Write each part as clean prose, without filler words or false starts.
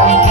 Oh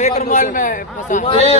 एक रुमाल में कैसे बने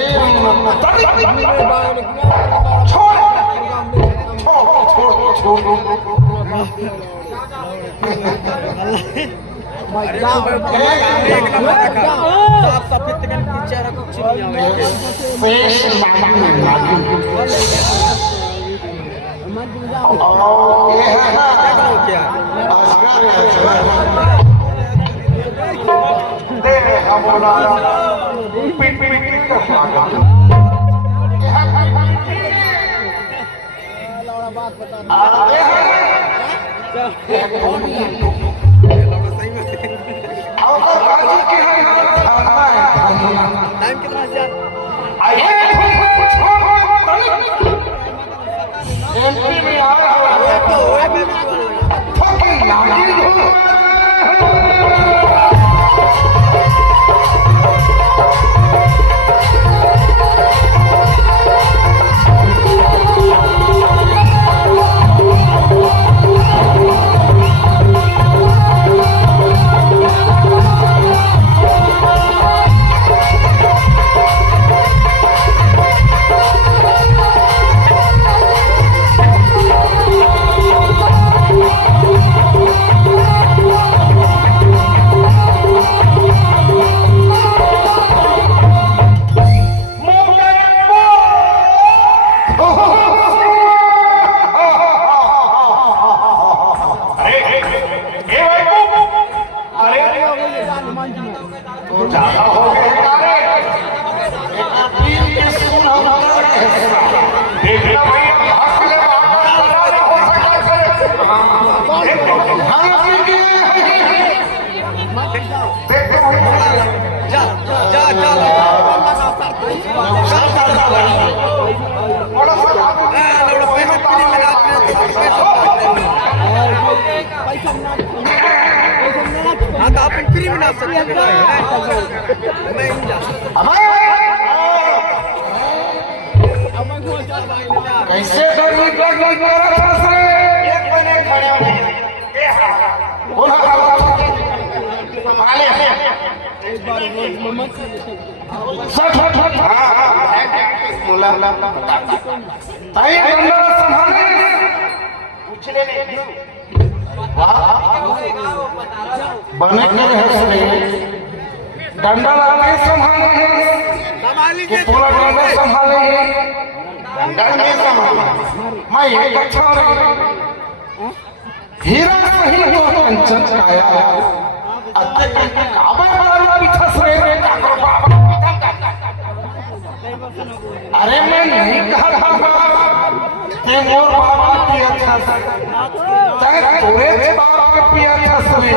डंडा लगा संभाले पूरा डंडा संभाले मैं एक अच्छा हीरा नहीं हो कंचन काया अरे मैं नहीं कहा कि मोर बाबा की अच्छा चाहे तोरे बाबा की अच्छा सुने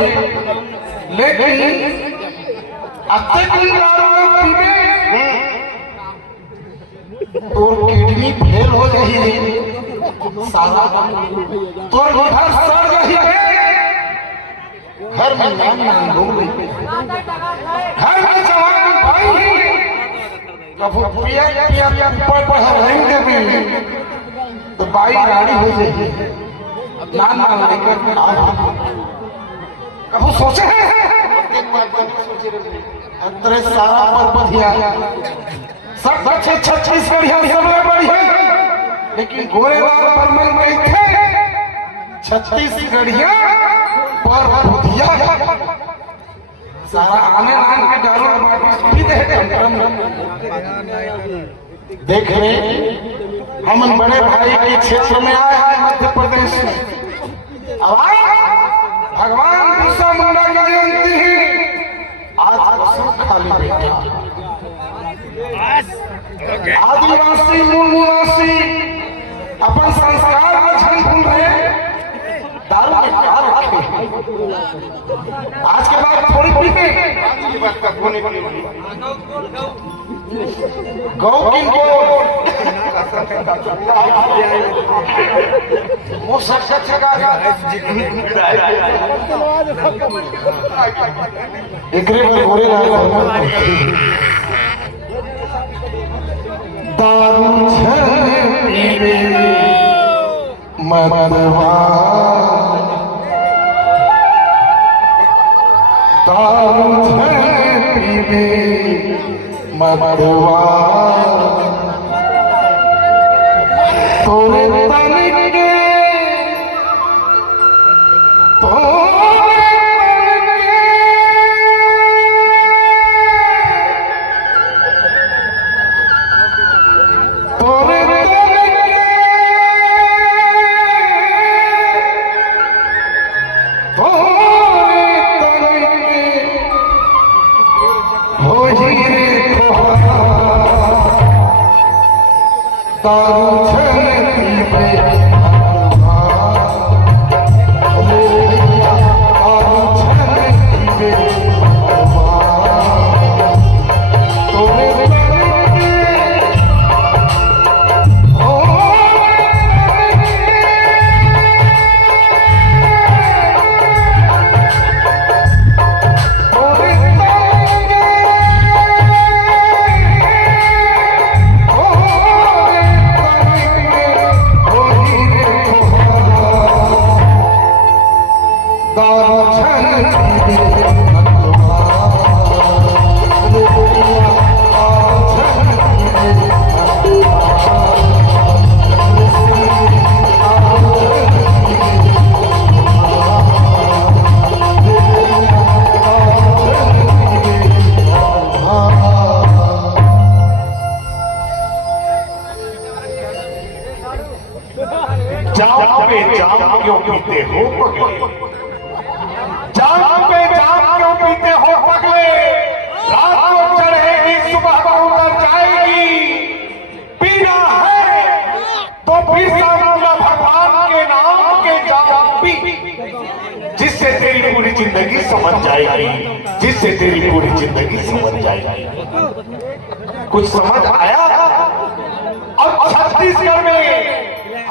लेकिन अत्ते की दारू पीवे तोर किडनी फेल हो रही है साला तोर घर सड़ रही है घर में नाम लोग घर में जवान भाई कभी पिया पर रहेंगे भी तो बाई गाड़ी हो जाएगी नाम लेकर कभी सोचे अंदर सारा पर बढ़िया सब अच्छे छत्तीसगढ़िया सबसे बढ़िया लेकिन गोरेलाल परमल में थे छत्तीसगढ़िया पर बुधिया सारा आने वाले के डरों भी देख रहे हम बड़े भाई के क्षेत्र में आए हैं मध्य प्रदेश में भगवान बिरसा मुंडा की जयंती है आज खाली बैठा आदिवासी मूल निवासी अपन संस्कार में छन भूल रहे दारू में क्या रखे आज के बाद थोड़ी पीते गौ किनको वो सच दारू पीवे मतवा दारू पीवे मदवा तोरे तन के तोरे दारू पीवे जाम पे जाम क्यों पीते हो पगले? जाम पे जाम क्यों पीते हो पगले? रात को चढ़ेगी सुबह को उतर जाएगी। पीना है तो बिरसा मुंडा भगवान के नाम के जाम पी, जिससे तेरी पूरी जिंदगी समझ जाएगी, जिससे तेरी पूरी जिंदगी समझ जाएगी। कुछ समझ आया? और छत्तीसगढ़ में